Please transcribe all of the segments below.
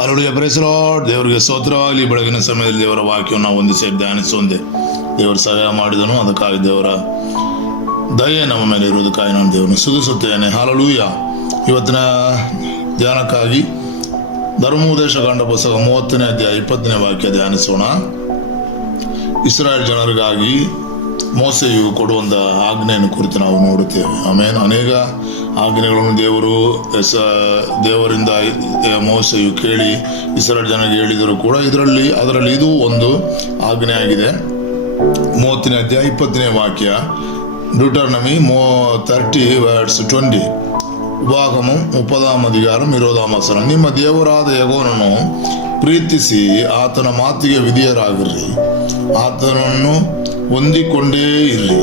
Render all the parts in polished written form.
Hallelujah, praise the lord. ದೇವರಿಗೆ ಸ್ತೋತ್ರವಾಗಲಿ. ಬೆಳಗಿನ ಸಮಯದಲ್ಲಿ ದೇವರ ವಾಕ್ಯವನ್ನು ನಾವು ಒಂದು ಸೇರಿ ಧ್ಯಾನಿಸುವಂತೆ ದೇವರು ಸಹಾಯ ಮಾಡಿದನು. ಅದಕ್ಕಾಗಿ ದೇವರ ದಯೆ ನಮ್ಮ ಮೇಲೆ ಇರುವುದಕ್ಕಾಗಿ ನಾನು ದೇವರನ್ನು ಸ್ತುತಿಸುತ್ತೇನೆ. ಹಲ್ಲೆಲೂಯಾ. ಇವತ್ತಿನ ಧ್ಯಾನಕ್ಕಾಗಿ ಧರ್ಮೋಪದೇಶ ಕಾಂಡ ಪುಸ್ತಕ 30ನೇ ಅಧ್ಯಾಯ 20ನೇ ವಾಕ್ಯ ಧ್ಯಾನಿಸೋಣ. ಇಸ್ರಾಯೇಲ್ ಜನರಿಗಾಗಿ ಮೋಸೆಯು ಕೊಡುವಂಥ ಆಜ್ಞೆಯನ್ನು ಕುರಿತು ನಾವು ನೋಡುತ್ತೇವೆ. ಆಮೇಲೆ ಅನೇಕ ಆಜ್ಞೆಗಳನ್ನು ದೇವರಿಂದ ಮೋಸೆಯು ಕೇಳಿ ಇಸ್ರಾಯೇಲ್ ಜನರಿಗೆ ಹೇಳಿದರೂ ಕೂಡ ಅದರಲ್ಲಿ ಇದು ಒಂದು ಆಜ್ಞೆ ಆಗಿದೆ. 30ನೇ ಅಧ್ಯಾಯ 20ನೇ ವಾಕ್ಯ, ಡ್ಯೂಟರ್ನಮಿ 30:20. ಉಪಾಗಮಂ 30ಾം ಅಧಿಕಾರಂ 20ಾம் ವಚನ. ನಿಮ್ಮ ದೇವರಾದ ಯೆಹೋವನನ್ನು ಪ್ರೀತಿಸಿ ಆತನ ಮಾತಿಗೆ ವಿಧೇಯರಾಗಿರ್ರಿ, ಆತನನ್ನು ಹೊಂದಿಕೊಂಡೇ ಇರ್ರಿ.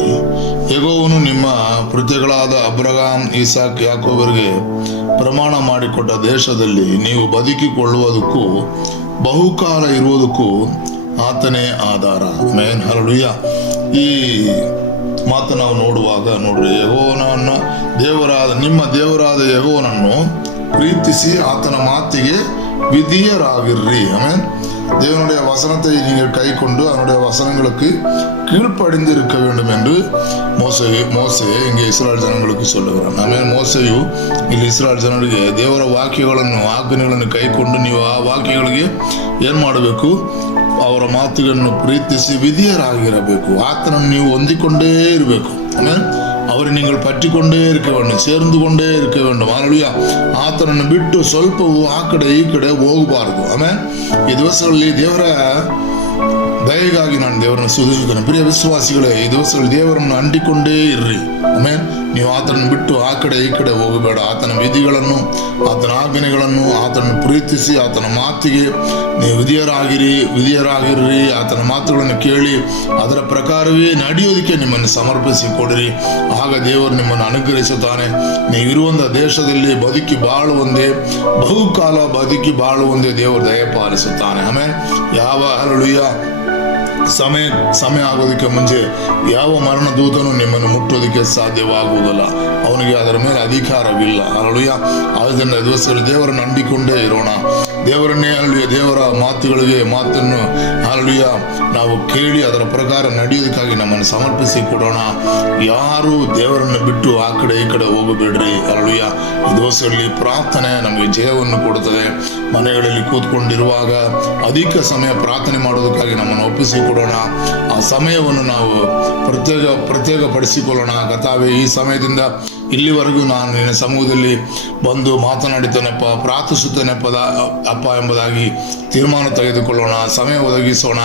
ಯೆಹೋವನು ನಿಮ್ಮ ಪಿತೃಗಳಾದ ಅಬ್ರಹಾಂ, ಇಸಾಕ್, ಯಾಕೋಬರಿಗೆ ಪ್ರಮಾಣ ಮಾಡಿಕೊಟ್ಟ ದೇಶದಲ್ಲಿ ನೀವು ಬದುಕಿಕೊಳ್ಳುವುದಕ್ಕೂ ಬಹುಕಾಲ ಇರುವುದಕ್ಕೂ ಆತನೇ ಆಧಾರ. Amen, hallelujah. ಈ ಮಾತು ನಾವು ನೋಡುವಾಗ ನೋಡ್ರಿ, ನಿಮ್ಮ ದೇವರಾದ ಯೆಹೋವನನ್ನು ಪ್ರೀತಿಸಿ ಆತನ ಮಾತಿಗೆ விதியராகிர்றி. ஆமென். தேவனுடைய வசனத்தை நீங்கள் கை கொண்டு அவனுடைய வசனங்களுக்கு கீழ்ப்படிந்து இருக்க வேண்டும் என்று ಮೋಸೆ ಹಿಂಗೆ ಇಸ್ರಾಯೇಲ್ ಜನங்களுக்கு சொல்லுகிறான். ಆಮೇಲೆ ಮೋಸೆಯು ಇಲ್ಲಿ ಇಸ್ರಾಯೇಲ್ ಜನರಿಗೆ ದೇವರ ವಾಕ್ಯಗಳನ್ನು ಆಜ್ಞೆಗಳನ್ನು ಕೈಕೊಂಡು ನೀವು ಆ ವಾಕ್ಯಗಳಿಗೆ ಏನು ಮಾಡಬೇಕು? ಅವರ ಮಾತುಗಳನ್ನು ಪ್ರೀತಿಸಿ ವಿಧಿಯರಾಗಿರಬೇಕು. ಆತನನ್ನು ನೀವು ಹೊಂದಿಕೊಂಡೇ ಇರಬೇಕು. ಆಮೇಲೆ அவரை நீங்கள் பற்றி கொண்டே இருக்க வேண்டும், சேர்ந்து கொண்டே இருக்க வேண்டும். ஹல்லேலೂಯಾ. ಆತನನ್ನು ಬಿಟ್ಟು ಸ್ವಲ್ಪವೂ ಆ ಕಡೆ ಈ ಕಡೆ ಹೋಗಬಾರದು. ಆಮೇಲೆ ಈ ದಿವಸಗಳಲ್ಲಿ ದೇವರ ದಯೆಗಾಗಿ ನಾನು ದೇವರನ್ನು ಸ್ತುತಿಸುತ್ತೇನೆ. ಪ್ರಿಯ ವಿಶ್ವಾಸಿಗಳೇ, ಈ ದಿವಸಗಳಲ್ಲಿ ದೇವರನ್ನು ಅಂಟಿಕೊಂಡೇ ಇರ್ರಿ. ಆಮೇಲೆ ನೀವು ಆತನನ್ನು ಬಿಟ್ಟು ಆ ಕಡೆ ಈ ಕಡೆ ಹೋಗಬೇಡ. ಆತನ ವಿಧಿಗಳನ್ನು, ಆತನ ಆಜ್ಞೆಗಳನ್ನು, ಆತನನ್ನು ಪ್ರೀತಿಸಿ ಆತನ ಮಾತಿಗೆ ನೀವು ವಿಧಿಯರಾಗಿರ್ರಿ. ಆತನ ಮಾತುಗಳನ್ನು ಕೇಳಿ ಅದರ ಪ್ರಕಾರವೇ ನಡೆಯೋದಕ್ಕೆ ನಿಮ್ಮನ್ನು ಸಮರ್ಪಿಸಿ ಕೊಡಿರಿ. ಆಗ ದೇವರು ನಿಮ್ಮನ್ನು ಅನುಗ್ರಹಿಸುತ್ತಾನೆ. ನೀವಿರುವಂಥ ದೇಶದಲ್ಲಿ ಬಹುಕಾಲ ಬದುಕಿ ಬಾಳುವಂದೇ ದೇವರು ದಯಪಾಲಿಸುತ್ತಾನೆ. ಆಮೇಲೆ ಹಲ್ಲೆಲೂಯಾ. ಸಮಯ ಆಗೋದಕ್ಕೆ ಮುಂಚೆ ಯಾವ ಮರಣ ದೂತನು ನಿಮ್ಮನ್ನು ಮುಟ್ಟೋದಕ್ಕೆ ಸಾಧ್ಯವಾಗುವುದಿಲ್ಲ. ಅವನಿಗೆ ಅದರ ಮೇಲೆ ಅಧಿಕಾರವಿಲ್ಲ. ಹಲ್ಲೆಲೂಯಾ. ಆದ್ದರಿಂದ ದಿವಸದಲ್ಲಿ ದೇವರನ್ನು ಅಂಟಿಕೊಂಡೇ ಇರೋಣ. ದೇವರನ್ನೇ ದೇವರ ಮಾತನ್ನು ಹಲ್ಲೆಲೂಯಾ ನಾವು ಕೇಳಿ ಅದರ ಪ್ರಕಾರ ನಡೆಯೋದಕ್ಕಾಗಿ ನಮ್ಮನ್ನು ಸಮರ್ಪಿಸಿ ಕೊಡೋಣ. ಯಾರು ದೇವರನ್ನು ಬಿಟ್ಟು ಆ ಕಡೆ ಈ ಕಡೆ ಹೋಗಬೇಡ್ರಿ. ಹಲ್ಲೆಲೂಯಾ. ಈ ದಿವಸದಲ್ಲಿ ಪ್ರಾರ್ಥನೆ ನಮಗೆ ಜಯವನ್ನು ಕೊಡುತ್ತದೆ. ಮನೆಗಳಲ್ಲಿ ಕೂತ್ಕೊಂಡಿರುವಾಗ ಅಧಿಕ ಸಮಯ ಪ್ರಾರ್ಥನೆ ಮಾಡೋದಕ್ಕಾಗಿ ನಮ್ಮನ್ನು ಒಪ್ಪಿಸಿ ಕೊಡೋಣ. ಆ ಸಮಯವನ್ನು ನಾವು ಪ್ರತ್ಯೇಕಪಡಿಸಿಕೊಳ್ಳೋಣ. ಕರ್ತಾವೇ, ಈ ಸಮಯದಿಂದ ಇಲ್ಲಿವರೆಗೂ ನಾನು ನಿನ್ನ ಸಮೂಹದಲ್ಲಿ ಬಂದು ಮಾತನಾಡುತ್ತೇನೆಪ್ಪ, ಪ್ರಾರ್ಥಿಸುತ್ತೇನೆಪ್ಪ ಅಪ್ಪ ಎಂಬುದಾಗಿ ತೀರ್ಮಾನ ತೆಗೆದುಕೊಳ್ಳೋಣ. ಸಮಯ ಒದಗಿಸೋಣ.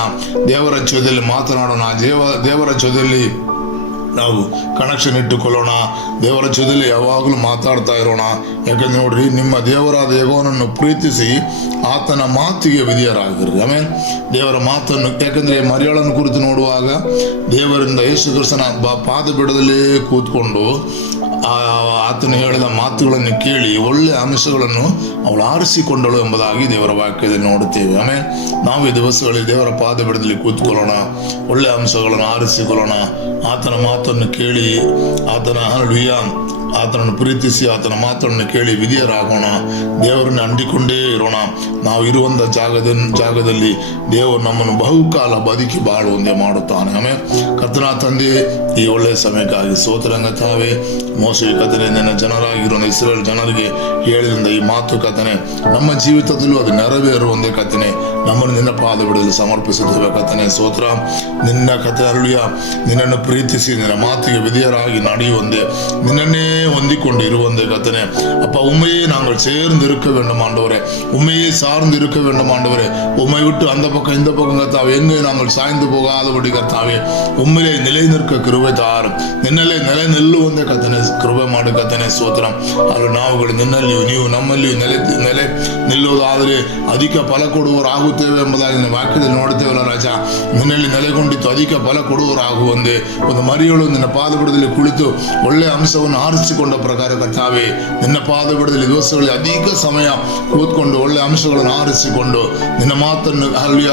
ದೇವರ ಜೊತೆಯಲ್ಲಿ ಮಾತನಾಡೋಣ. ದೇವರ ಜೊತೆಯಲ್ಲಿ ನಾವು ಕನೆಕ್ಷನ್ ಇಟ್ಟುಕೊಳ್ಳೋಣ. ದೇವರ ಜೊತೆಯಲ್ಲಿ ಯಾವಾಗಲೂ ಮಾತಾಡ್ತಾ ಇರೋಣ. ಯಾಕಂದ್ರೆ ನೋಡ್ರಿ, ನಿಮ್ಮ ದೇವರಾದ ಯೆಹೋವನನ್ನು ಪ್ರೀತಿಸಿ ಆತನ ಮಾತಿಗೆ ವಿಧೇಯರಾಗಿರ್ರಿ. ಆಮೇಲೆ ದೇವರ ಮಾತನ್ನು, ಯಾಕಂದ್ರೆ ಮರಿಯಳನ್ನು ಕುರಿತು ನೋಡುವಾಗ ದೇವರಿಂದ ಯೇಸು ಕ್ರಿಸ್ತನ ಪಾದಪೀಠದಲ್ಲೇ ಕೂತ್ಕೊಂಡು ಆತನು ಹೇಳಿದ ಮಾತುಗಳನ್ನು ಕೇಳಿ ಒಳ್ಳೆಯ ಅಂಶಗಳನ್ನು ಅವಳು ಆರಿಸಿಕೊಂಡಳು ಎಂಬುದಾಗಿ ದೇವರ ವಾಕ್ಯದಲ್ಲಿ ನೋಡುತ್ತೇವೆ. ಆಮೇಲೆ ನಾವು ಈ ದಿವಸಗಳಲ್ಲಿ ದೇವರ ಪಾದಪೀಠದಲ್ಲಿ ಕೂತ್ಕೊಳ್ಳೋಣ, ಒಳ್ಳೆಯ ಅಂಶಗಳನ್ನು ಆರಿಸಿಕೊಳ್ಳೋಣ. ಆತನ ಮಾತನ್ನು ಕೇಳಿ ಆತನನ್ನು ಪ್ರೀತಿಸಿ ಆತನ ಮಾತನ್ನು ಕೇಳಿ ವಿಧಿಯರಾಗೋಣ. ದೇವರನ್ನು ಅಂಟಿಕೊಂಡೇ ಇರೋಣ. ನಾವು ಇರುವಂಥ ಜಾಗದಲ್ಲಿ ದೇವರು ನಮ್ಮನ್ನು ಬಹುಕಾಲ ಬದುಕಿ ಬಾಳುವಂತೆ ಮಾಡುತ್ತಾನೆ. ಆಮೇಲೆ ಕರ್ತನ ತಂದೆ, ಈ ಒಳ್ಳೆಯ ಸಮಯಕ್ಕಾಗಿ ಸ್ತೋತ್ರತಾವೆ. ಮೋಸೆ ಕಥನೆ ನನ್ನ ಜನರಾಗಿರೋ ಇಸ್ರಾಯೇಲ್ ಜನರಿಗೆ ಹೇಳಿದ ಈ ಮಾತು ಕಥನೆ ನಮ್ಮ ಜೀವಿತದಲ್ಲೂ ಅದು ನೆರವೇರುವಂತೆ ಕಥನೆ ನಮ್ಮನ್ನು ನಿನ್ನ ಪಾದ ಬಿಡಲು ಸಮರ್ಪಿಸುತ್ತೇವೆ. ಕಥನೆ ಸ್ತೋತ್ರ. ನಿನ್ನ ಕಥೆ ಹಲ್ಲೆಲೂಯಾ. ನಿನ್ನನ್ನು ಪ್ರೀತಿಸಿ ನಿನ್ನ ಮಾತಿಗೆ ವಿಧೇಯರಾಗಿ ನಡೆಯುವಂತೆ, ನಿನ್ನನ್ನೇ ಹೊಂದಿಕೊಂಡು இருவந்தே கத்தனே. அப்பா, உண்மையே நாங்கள் சேர்ந்து இருக்க வேண்டும் ஆண்டவரே. உண்மையே சார்ந்து இருக்க வேண்டும் ஆண்டவரே. உண்மை விட்டு அந்த பக்கம் இந்த பக்கம் கத்தாவே எங்கே நாங்கள் சாய்ந்து போகாதபடி கத்தாவே உண்மையிலே நிலை நிற்க கிருபை தாரும். ನಿನ್ನಲ್ಲೇ ನೆಲೆ ನಿಲ್ಲುವಂತೆ ಕತ್ತನೆ ಕೃಪೆ ಮಾಡು ಕತ್ತನೆ. ಸ್ತೋತ್ರ. ಅದು ನಾವುಗಳು ನಿನ್ನಲ್ಲಿಯೂ ನೀವು ನಮ್ಮಲ್ಲಿಯೂ ನೆಲೆ ನಿಲ್ಲುವುದಾದರೆ ಅಧಿಕ ಫಲ ಕೊಡುವರಾಗುತ್ತೇವೆ ಆಗುತ್ತೇವೆ ಎಂಬುದಾಗಿ ನಿನ್ನ ವಾಕ್ಯದಲ್ಲಿ ನೋಡುತ್ತೇವಲ್ಲ ರಾಜ. ನಿನ್ನಲ್ಲಿ ನೆಲೆಗೊಂಡಿತ್ತು ಅಧಿಕ ಫಲ ಕೊಡುವರಾಗುವಂತೆ ಒಂದು ಮರಿಯಳು ನಿನ್ನ ಪಾದಬುಡದಲ್ಲಿ ಕುಳಿತು ಒಳ್ಳೆಯ ಅಂಶವನ್ನು ಆರಿಸಿಕೊಂಡ ಪ್ರಕಾರ ಕರ್ತಾವೆ, ನಿನ್ನ ಪಾದಬುಡದಲ್ಲಿ ದಿವಸಗಳಲ್ಲಿ ಅಧಿಕ ಸಮಯ ಕೂತ್ಕೊಂಡು ಒಳ್ಳೆಯ ಅಂಶಗಳನ್ನು ಆರಿಸಿಕೊಂಡು ನಿನ್ನ ಮಾತನ್ನು ಅಲ್ಲಿಯ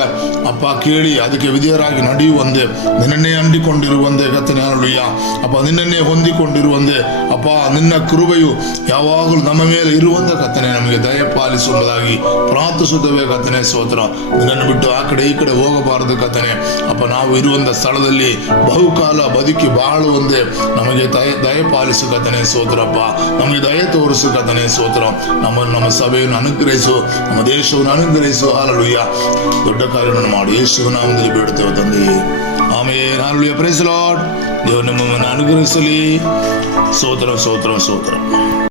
ಅಪ್ಪ ಕೇಳಿ ಅದಕ್ಕೆ ವಿಧೇಯರಾಗಿ ನಡೆಯುವಂತೆ, ನಿನ್ನನ್ನೇ ಅಂಟಿಕೊಂಡಿರುವಂತೆ ಕರ್ತನೇ ಹಲ್ಲೆಲೂಯಾ ಅಪ್ಪ, ನಿನ್ನನ್ನೇ ಹೊಂದಿಕೊಂಡಿರುವಂತೆ ಅಪ್ಪ, ನಿನ್ನ ಕೃಪೆಯು ಯಾವಾಗಲೂ ನಮ್ಮ ಮೇಲೆ ಇರುವಂತೆ ಕರ್ತನೇ ನಮಗೆ ದಯ ಪಾಲಿಸುವುದಾಗಿ ಪ್ರಾರ್ಥಿಸುತ್ತೇವೆ ಕರ್ತನೇ. ಸ್ತೋತ್ರ. ನಿನ್ನನ್ನು ಬಿಟ್ಟು ಆ ಕಡೆ ಈ ಕಡೆ ಹೋಗಬಾರದು ಕರ್ತನೇ ಅಪ್ಪ. ನಾವು ಇರುವಂಥ ಸ್ಥಳದಲ್ಲಿ ಬಹುಕಾಲ ಬದುಕಿ ಬಾಳುವಂತೆ ನಮಗೆ ದಯ ಪಾಲಿಸು ಕರ್ತನೇ. ಸ್ತೋತ್ರಪ್ಪ. ನಮಗೆ ದಯ ತೋರಿಸು ಕರ್ತನೇ. ಸ್ತೋತ್ರ. ನಮ್ಮ ಸಭೆಯನ್ನು ಅನುಗ್ರಹಿಸು, ನಮ್ಮ ದೇಶವನ್ನು ಅನುಗ್ರಹಿಸು. ಹಲ್ಲೆಲೂಯಾ. ದೊಡ್ಡ ಕಾರ್ಯವನ್ನು ಮಾಡಿ ಯೇಸುವಿನ ನಾಮದಲ್ಲಿ ಬೇಡುತ್ತೇವೆ ತಂದೆಯೇ. Amen. Hallelujah. Praise the Lord. ದೇವರು ನಮ್ಮನ್ನು ಅನುಗ್ರಹಿಸಲಿ. ಸ್ತೋತ್ರ ಸ್ತೋತ್ರ ಸ್ತೋತ್ರ.